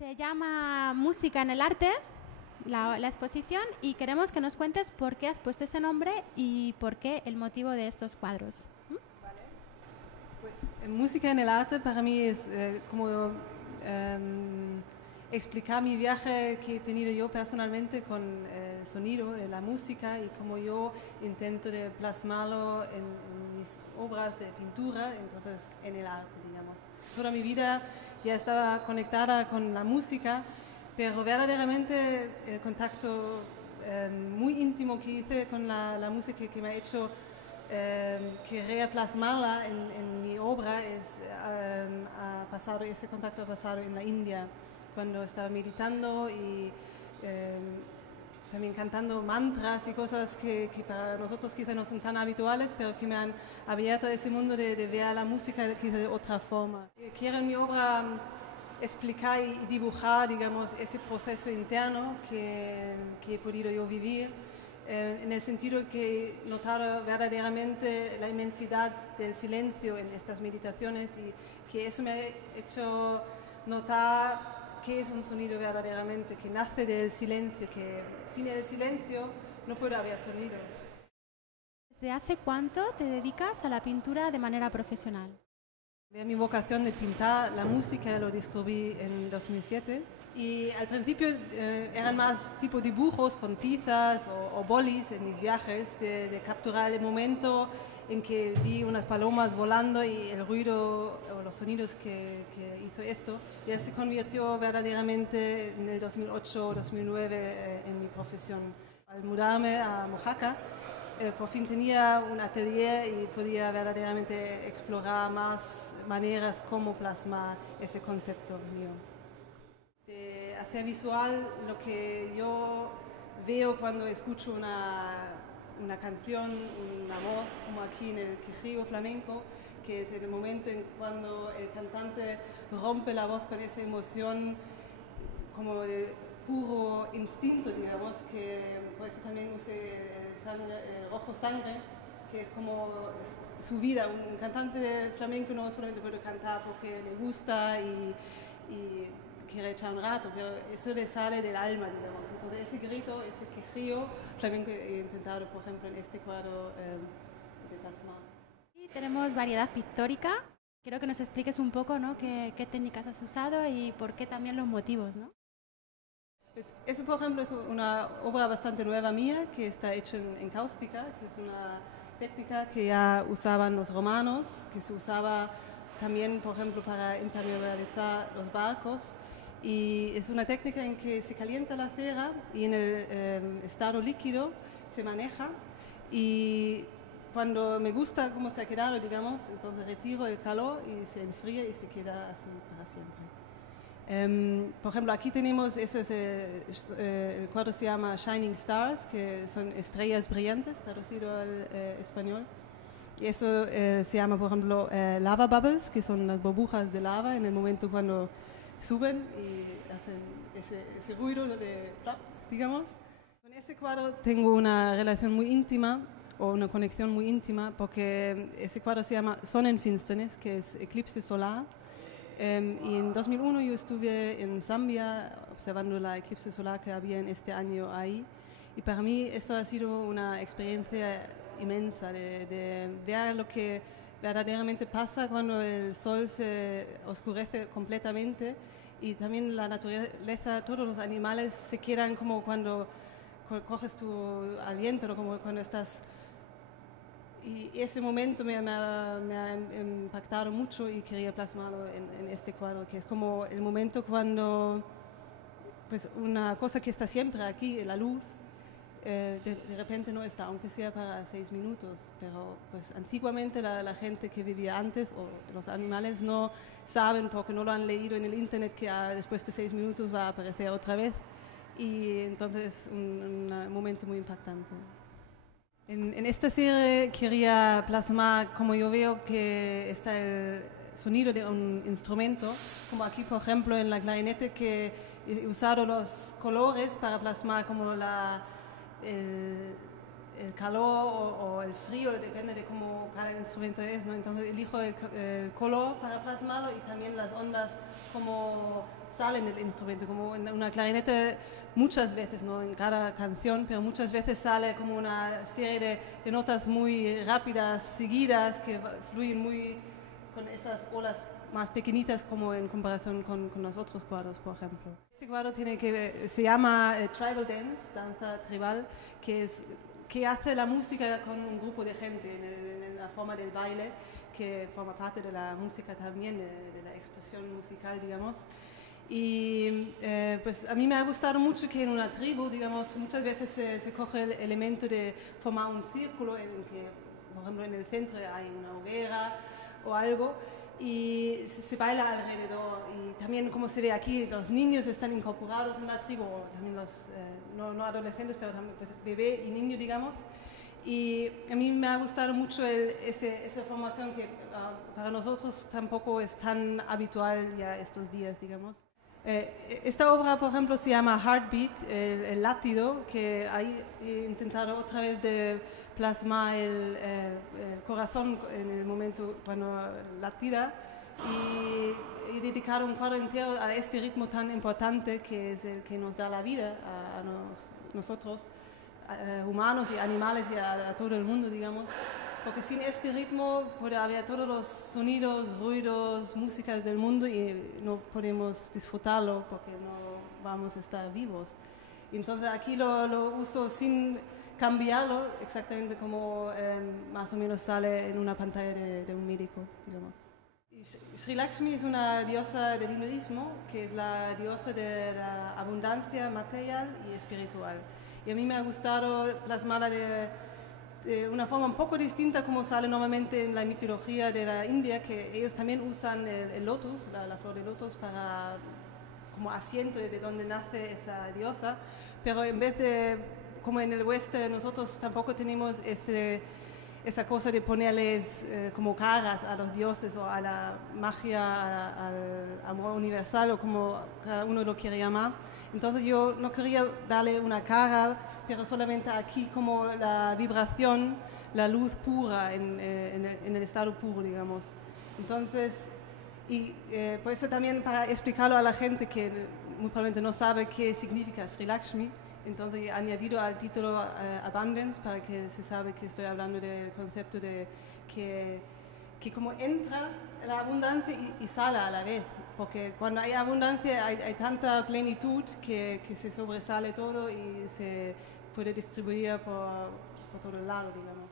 Se llama Música en el Arte, la exposición, y queremos que nos cuentes por qué has puesto ese nombre y por qué el motivo de estos cuadros. Pues música en el arte para mí es como explicar mi viaje que he tenido yo personalmente con el sonido, la música y cómo yo intento de plasmarlo en mis obras de pintura, entonces en el arte, digamos. Toda mi vida ya estaba conectada con la música, pero verdaderamente el contacto muy íntimo que hice con la música que me ha hecho querer plasmarla en mi obra ese contacto ha pasado en la India, cuando estaba meditando y también cantando mantras y cosas que para nosotros quizá no son tan habituales, pero que me han abierto a ese mundo de ver la música quizá de otra forma. Quiero en mi obra explicar y dibujar, digamos, ese proceso interno que he podido yo vivir, en el sentido que he notado verdaderamente la inmensidad del silencio en estas meditaciones y que eso me ha hecho notar qué es un sonido verdaderamente, que nace del silencio, que sin el silencio no puede haber sonidos. ¿Desde hace cuánto te dedicas a la pintura de manera profesional? Mi vocación de pintar la música lo descubrí en 2007 y al principio eran más tipo dibujos con tizas o bolis en mis viajes, de capturar el momento en que vi unas palomas volando y el ruido o los sonidos que hizo esto. Y se convirtió verdaderamente en el 2008 o 2009 en mi profesión. Al mudarme a Mojaca, por fin tenía un atelier y podía verdaderamente explorar más maneras como plasmar ese concepto mío. De hacer visual lo que yo veo cuando escucho una canción, una voz, como aquí en el quejío flamenco, que es el momento en cuando el cantante rompe la voz con esa emoción como de puro instinto, digamos, que por eso también use rojo sangre, que es como su vida. Un cantante flamenco no solamente puede cantar porque le gusta y quiere echar un rato, pero eso le sale del alma, digamos. Entonces ese grito, ese quejío flamenco he intentado, por ejemplo, en este cuadro de plasmar. Y tenemos variedad pictórica. Quiero que nos expliques un poco, ¿no?, qué técnicas has usado y por qué también los motivos, ¿no? Pues eso, por ejemplo, es una obra bastante nueva mía que está hecha en cáustica, que es una técnica que ya usaban los romanos, que se usaba también, por ejemplo, para impermeabilizar los barcos. Y es una técnica en que se calienta la cera y en el estado líquido se maneja. Y cuando me gusta cómo se ha quedado, digamos, entonces retiro el calor y se enfría y se queda así para siempre. Por ejemplo, aquí tenemos, el cuadro se llama Shining Stars, que son estrellas brillantes, traducido al español. Y eso se llama, por ejemplo, lava bubbles, que son las burbujas de lava en el momento cuando suben y hacen ese ruido de plop, digamos. Con ese cuadro tengo una relación muy íntima, o una conexión muy íntima, porque ese cuadro se llama Sonnenfinsternis, que es eclipse solar. Y en 2001 yo estuve en Zambia observando la eclipse solar que había en este año ahí. Y para mí eso ha sido una experiencia inmensa de ver lo que verdaderamente pasa cuando el sol se oscurece completamente y también la naturaleza, todos los animales se quedan como cuando coges tu aliento, como cuando estás. Y ese momento me ha impactado mucho y quería plasmarlo en este cuadro, que es como el momento cuando, pues una cosa que está siempre aquí, la luz, de repente no está, aunque sea para 6 minutos. Pero pues antiguamente la gente que vivía antes o los animales no saben porque no lo han leído en el internet que después de 6 minutos va a aparecer otra vez. Y entonces un momento muy impactante. En esta serie quería plasmar como yo veo que está el sonido de un instrumento, como aquí por ejemplo en la clarinete, que he usado los colores para plasmar como el calor o el frío, depende de cómo cada instrumento es, ¿no? Entonces elijo el color para plasmarlo y también las ondas como sale en el instrumento, como en una clarinete muchas veces, no en cada canción, pero muchas veces sale como una serie de notas muy rápidas, seguidas, que fluyen muy con esas olas más pequeñitas como en comparación con los otros cuadros, por ejemplo. Este cuadro se llama Tribal Dance, danza tribal, que hace la música con un grupo de gente en la forma del baile, que forma parte de la música también, de la expresión musical, digamos. Y pues a mí me ha gustado mucho que en una tribu, digamos, muchas veces se coge el elemento de formar un círculo en el que, por ejemplo, en el centro hay una hoguera o algo, y se baila alrededor. Y también, como se ve aquí, los niños están incorporados en la tribu, también los, no adolescentes, pero también pues, bebé y niño, digamos. Y a mí me ha gustado mucho esa formación que para nosotros tampoco es tan habitual ya estos días, digamos. Esta obra, por ejemplo, se llama Heartbeat, el latido, que ahí he intentado otra vez de plasmar el corazón en el momento cuando latida y dedicar un cuadro entero a este ritmo tan importante que es el que nos da la vida a nosotros, humanos y animales y a todo el mundo, digamos. Porque sin este ritmo puede haber todos los sonidos, ruidos, músicas del mundo y no podemos disfrutarlo porque no vamos a estar vivos. Entonces aquí lo uso sin cambiarlo exactamente como más o menos sale en una pantalla de un médico, digamos. Sri Lakshmi es una diosa del hinduismo que es la diosa de la abundancia material y espiritual. Y a mí me ha gustado plasmarla de una forma un poco distinta como sale normalmente en la mitología de la India, que ellos también usan el lotus, la flor de lotus, como asiento de donde nace esa diosa, pero en vez de, como en el oeste, nosotros tampoco tenemos esa cosa de ponerles como caras a los dioses o a la magia, al amor universal o como cada uno lo quiere llamar. Entonces yo no quería darle una cara, pero solamente aquí como la vibración, la luz pura en el estado puro, digamos. Entonces, por eso también para explicarlo a la gente que muy probablemente no sabe qué significa Sri Lakshmi, entonces he añadido al título Abundance para que se sabe que estoy hablando del concepto de que como entra la abundancia y sale a la vez, porque cuando hay abundancia hay tanta plenitud que se sobresale todo y se puede distribuir por todo el lado, digamos.